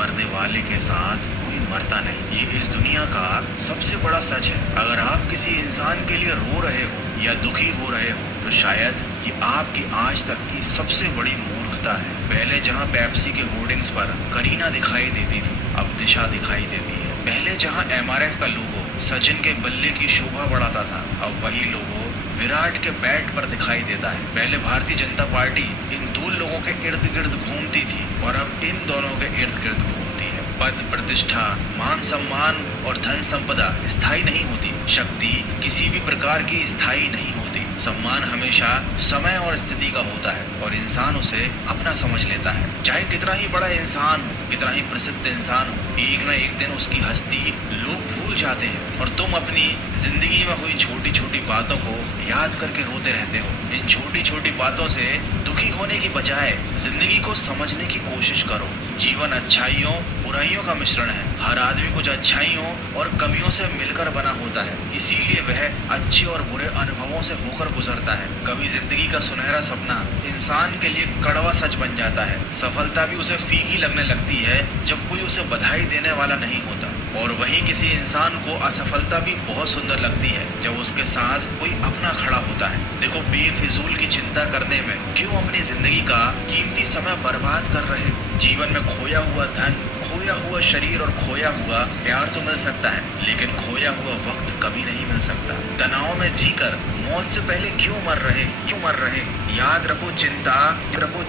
मरने वाले के साथ कोई मरता नहीं। ये इस दुनिया का सबसे बड़ा सच है। अगर आप किसी इंसान के लिए रो रहे हो या दुखी हो रहे हो तो शायद ये आपकी आज तक की सबसे बड़ी मूर्खता है। पहले जहाँ पेप्सी के होर्डिंग्स पर करीना दिखाई देती थी, अब दिशा दिखाई देती है। पहले जहाँ एमआरएफ का लोगो सचिन के बल्ले की शोभा बढ़ाता था, अब वही लोगो विराट के बैट पर दिखाई देता है। पहले भारतीय जनता पार्टी इन दो लोगों के इर्द गिर्द घूमती थी और अब इन दोनों के इर्द गिर्द घूमती है। पद, प्रतिष्ठा, मान सम्मान और धन संपदा स्थायी नहीं होती। शक्ति किसी भी प्रकार की स्थायी नहीं होती। सम्मान हमेशा समय और स्थिति का होता है और इंसान उसे अपना समझ लेता है। चाहे कितना ही बड़ा इंसान हो, कितना ही प्रसिद्ध इंसान हो, एक न एक दिन उसकी हस्ती लोग भूल जाते हैं और तुम अपनी जिंदगी में हुई छोटी छोटी बातों को याद करके रोते रहते हो। इन छोटी छोटी बातों से दुखी होने की बजाय जिंदगी को समझने की कोशिश करो। जीवन अच्छाइयों बुराइयों का मिश्रण है। हर आदमी कुछ अच्छाइयों और कमियों से मिलकर बना होता है, इसीलिए वह अच्छे और बुरे अनुभवों से होकर गुजरता है। कभी जिंदगी का सुनहरा सपना इंसान के लिए कड़वा सच बन जाता है। सफलता भी उसे फीकी लगने लगती है जब कोई उसे बधाई देने वाला नहीं होता, और वहीं किसी इंसान को असफलता भी बहुत सुंदर लगती है जब उसके साथ कोई अपना खड़ा होता है। देखो, बेफिजूल की चिंता करने में क्यों अपनी जिंदगी का कीमती समय बर्बाद कर रहे हो। जीवन में खोया हुआ धन, खोया हुआ शरीर और खोया हुआ प्यार तो मिल सकता है, लेकिन खोया हुआ वक्त कभी नहीं मिल सकता। तनाव में जीकर मौत से पहले क्यों मर रहे। याद रखो,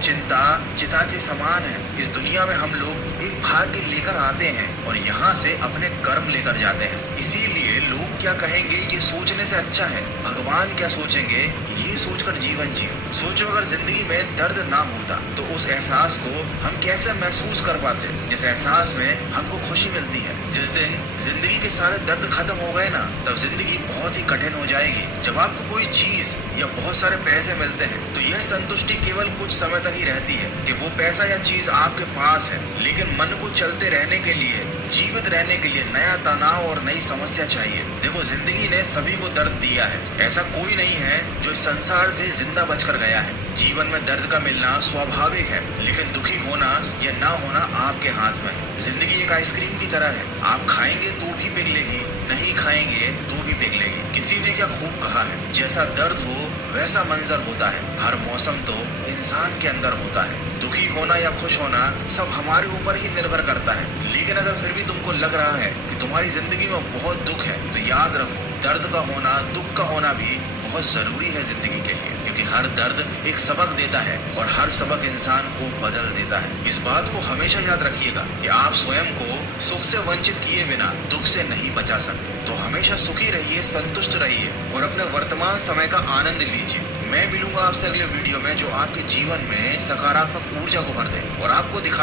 चिंता चिता के समान है। इस दुनिया में हम लोग एक भाग्य लेकर आते हैं और यहाँ से अपने कर्म लेकर जाते हैं। इसीलिए लोग क्या कहेंगे ये सोचने से अच्छा है भगवान क्या सोचेंगे ये सोचकर जीवन जियो। सोचो, अगर जिंदगी में दर्द ना होता तो उस एहसास को हम कैसे महसूस कर पाते जिस एहसास में हमको खुशी मिलती है। जिस दिन जिंदगी के सारे दर्द खत्म हो गए ना, तब जिंदगी बहुत ही कठिन हो जाएगी। जब आपको कोई चीज या बहुत सारे पैसे मिलते हैं तो यह संतुष्टि केवल कुछ समय तक ही रहती है कि वो पैसा या चीज आपके पास है, लेकिन मन को चलते रहने के लिए, जीवित रहने के लिए नया तनाव और नई समस्या चाहिए। देखो, जिंदगी ने सभी को दर्द दिया है। ऐसा कोई नहीं है जो इस संसार से जिंदा बचकर गया है। जीवन में दर्द का मिलना स्वाभाविक है, लेकिन दुखी होना या ना होना आपके हाथ में है। जिंदगी एक आइसक्रीम की तरह है, आप खाएंगे तो भी पिघलेगी, नहीं खाएंगे तो भी पिघलेगी। किसी ने क्या खूब कहा है, जैसा दर्द हो वैसा मंजर होता है। हर मौसम तो इंसान के अंदर होता है। दुखी होना या खुश होना सब हमारे ऊपर ही निर्भर करता है। लेकिन अगर फिर भी तुमको लग रहा है कि तुम्हारी जिंदगी में बहुत दुख है, तो याद रखो, दर्द का होना, दुख का होना भी बहुत जरूरी है जिंदगी के लिए, क्योंकि हर दर्द एक सबक देता है और हर सबक इंसान को बदल देता है। इस बात को हमेशा याद रखिएगा कि आप स्वयं को सुख से वंचित किए बिना दुख से नहीं बचा सकते। तो हमेशा सुखी रहिए, संतुष्ट रहिए और अपने वर्तमान समय का आनंद लीजिए। मैं मिलूंगा आपसे अगले वीडियो में जो आपके जीवन में सकारात्मक ऊर्जा को भर दे और आपको दिखाए